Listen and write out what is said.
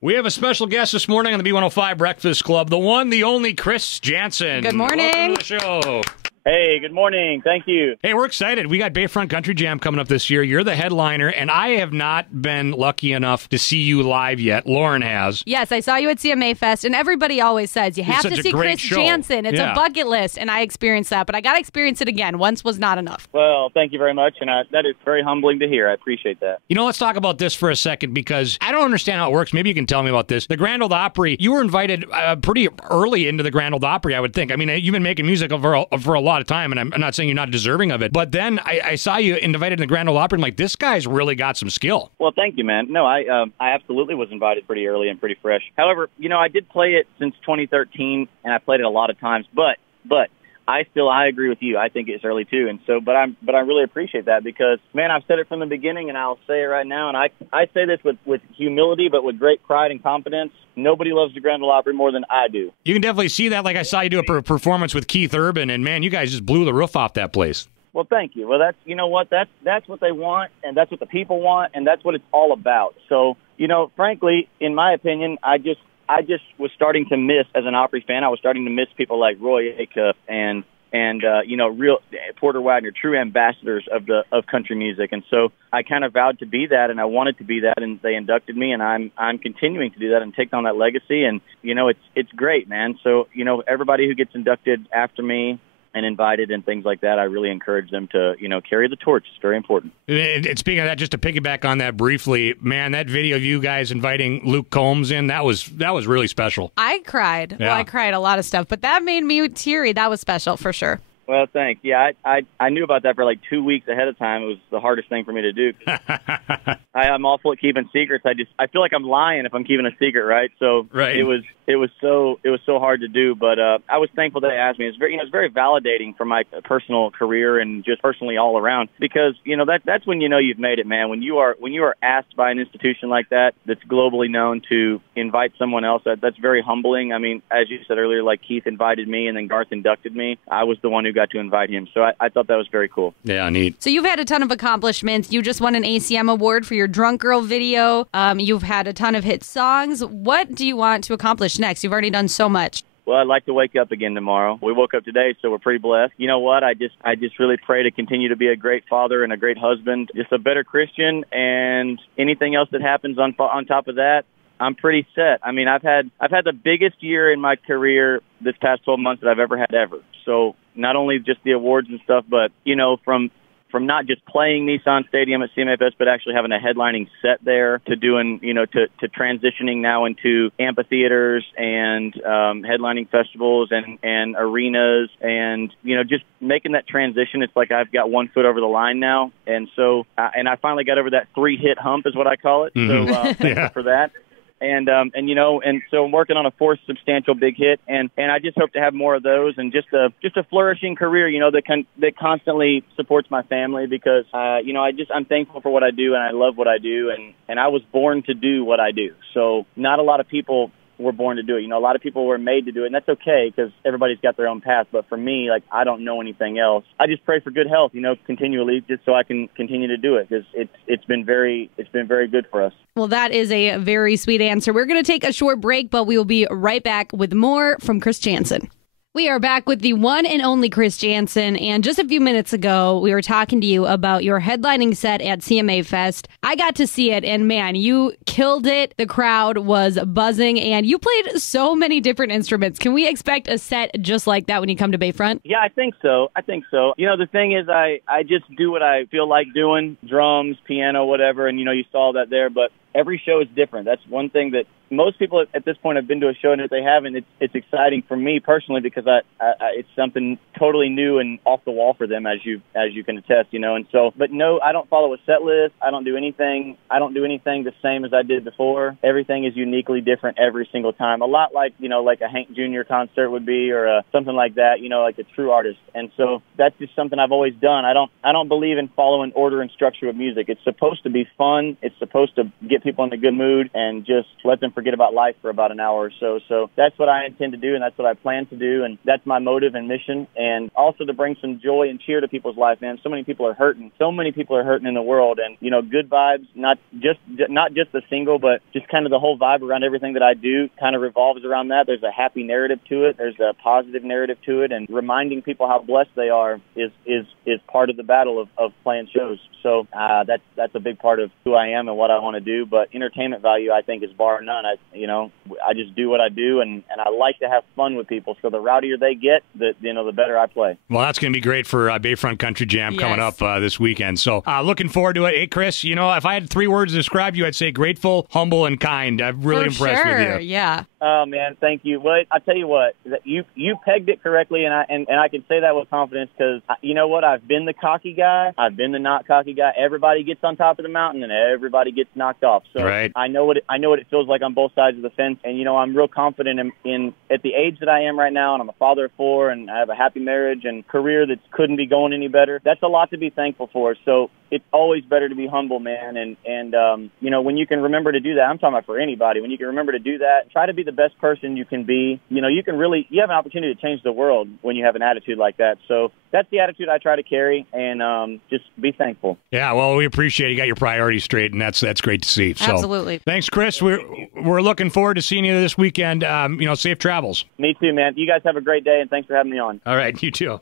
We have a special guest this morning on the B105 Breakfast Club, the one, the only Chris Janson. Good morning. Welcome to the show. Hey, good morning. Thank you. Hey, we're excited. We got Bayfront Country Jam coming up this year. You're the headliner, and I have not been lucky enough to see you live yet. Lauren has. Yes, I saw you at CMA Fest, and everybody always says you have to see Chris Janson. It's a bucket list, and I experienced that, but I got to experience it again. Once was not enough. Well, thank you very much, and that is very humbling to hear. I appreciate that. You know, let's talk about this for a second, because I don't understand how it works. Maybe you can tell me about this. The Grand Ole Opry, you were invited pretty early into the Grand Ole Opry, I would think. I mean, you've been making music for a lot of time, and I'm not saying you're not deserving of it, but then I saw you invited in the Grand Ole Opry, and I'm like, this guy's really got some skill. Well, thank you, man. No, I absolutely was invited pretty early and pretty fresh. However, you know, I did play it since 2013, and I played it a lot of times, but I agree with you. I think it's early too, and so, but I really appreciate that because, man, I've said it from the beginning, and I'll say it right now, and I say this with humility, but with great pride and confidence. Nobody loves the Grand Ole Opry more than I do. You can definitely see that. Like I saw you do a performance with Keith Urban, and man, you guys just blew the roof off that place. Well, thank you. Well, you know what, that's what they want, and that's what the people want, and that's what it's all about. So, you know, frankly, in my opinion, I just was starting to miss, as an Opry fan, I was starting to miss people like Roy Acuff and you know, real Porter Wagner, true ambassadors of country music. And so I kind of vowed to be that, and I wanted to be that, and they inducted me, and I'm continuing to do that and take on that legacy. And, you know, it's great, man. So, you know, everybody who gets inducted after me and invited and things like that, I really encourage them to, you know, carry the torch. It's very important. And speaking of that, just to piggyback on that briefly, man, that video of you guys inviting Luke Combs in, that was really special. I cried. Yeah. Well, I cried a lot of stuff, but that made me teary. That was special for sure. Well, thanks. Yeah, I knew about that for like 2 weeks ahead of time. It was the hardest thing for me to do. I'm awful at keeping secrets. I feel like I'm lying if I'm keeping a secret, right? So right. It was so hard to do, but I was thankful that they asked me. It's very validating for my personal career and just personally all around, because, you know, that's when you know you've made it, man. When you are asked by an institution like that that's globally known to invite someone else, that's very humbling. I mean, as you said earlier, like Keith invited me and then Garth inducted me. I was the one who got to invite him, so I thought that was very cool. Yeah, neat. So you've had a ton of accomplishments. You just won an ACM award for your Drunk Girl video. You've had a ton of hit songs. What do you want to accomplish next? You've already done so much. Well, I'd like to wake up again tomorrow. We woke up today, so we're pretty blessed. You know what? I just really pray to continue to be a great father and a great husband, just a better Christian, and anything else that happens on top of that, I'm pretty set. I mean, I've had the biggest year in my career this past 12 months that I've ever had ever. So not only just the awards and stuff, but, you know, from not just playing Nissan Stadium at CMA Fest, but actually having a headlining set there, to doing, you know, to transitioning now into amphitheaters and headlining festivals and arenas, and, you know, just making that transition. It's like I've got one foot over the line now. And so, and I finally got over that 3-hit hump is what I call it. Mm-hmm. So thank you for that. And you know, and so I'm working on a 4th substantial big hit, and I just hope to have more of those, and just a flourishing career, you know, that constantly supports my family, because you know, I'm thankful for what I do, and I love what I do, and I was born to do what I do. So not a lot of people were born to do it. You know, a lot of people were made to do it, and that's okay, because everybody's got their own path. But for me, like, I don't know anything else. I just pray for good health, you know, continually, just so I can continue to do it, because it's been very good for us. Well, that is a very sweet answer. We're going to take a short break, but we will be right back with more from Chris Janson. We are back with the one and only Chris Janson, and just a few minutes ago, we were talking to you about your headlining set at CMA Fest. I got to see it, and man, you killed it. The crowd was buzzing, and you played so many different instruments. Can we expect a set just like that when you come to Bayfront? Yeah, I think so. You know, the thing is, I just do what I feel like doing, drums, piano, whatever, and, you know, you saw that there, but every show is different. That's one thing that most people at this point have been to a show, and if they haven't, it's exciting for me personally, because it's something totally new and off the wall for them, as you can attest, you know. And so, but no, I don't follow a set list. I don't do anything the same as I did before. Everything is uniquely different every single time. A lot like, you know, like a Hank Jr. concert would be, or something like that, you know, like a true artist. And so that's just something I've always done. I don't believe in following order and structure of music. It's supposed to be fun. It's supposed to get people in a good mood and just let them forget about life for about an hour or so. So that's what I intend to do, and that's what I plan to do, and that's my motive and mission, and also to bring some joy and cheer to people's life, man. So many people are hurting. So many people are hurting in the world, and, you know, good vibes, not just the single, but just kind of the whole vibe around everything that I do kind of revolves around that. There's a happy narrative to it. There's a positive narrative to it, and reminding people how blessed they are is part of the battle of playing shows. So that's a big part of who I am and what I want to do. But entertainment value, I think, is bar none. I just do what I do, and I like to have fun with people. So the rowdier they get, the better I play. Well, that's going to be great for Bayfront Country Jam coming up this weekend. So looking forward to it. Hey, Chris, you know, if I had 3 words to describe you, I'd say grateful, humble, and kind. I'm really impressed with you. Yeah. Oh, man, thank you. Well, I tell you what, you pegged it correctly, and I can say that with confidence because, you know what, I've been the cocky guy. I've been the not cocky guy. Everybody gets on top of the mountain, and everybody gets knocked off. So right. I know what it feels like on both sides of the fence, and, you know, I'm real confident in at the age that I am right now, and I'm a father of 4, and I have a happy marriage and career that couldn't be going any better. That's a lot to be thankful for. So it's always better to be humble, man, and you know, when you can remember to do that, I'm talking about for anybody, when you can remember to do that, try to be the best person you can be. You know, you have an opportunity to change the world when you have an attitude like that. So that's the attitude I try to carry, and just be thankful. Yeah, well, we appreciate it. You got your priorities straight, and that's great to see. So, absolutely. Thanks, Chris. We're looking forward to seeing you this weekend. You know, safe travels. Me too, man. You guys have a great day, and thanks for having me on. All right, you too.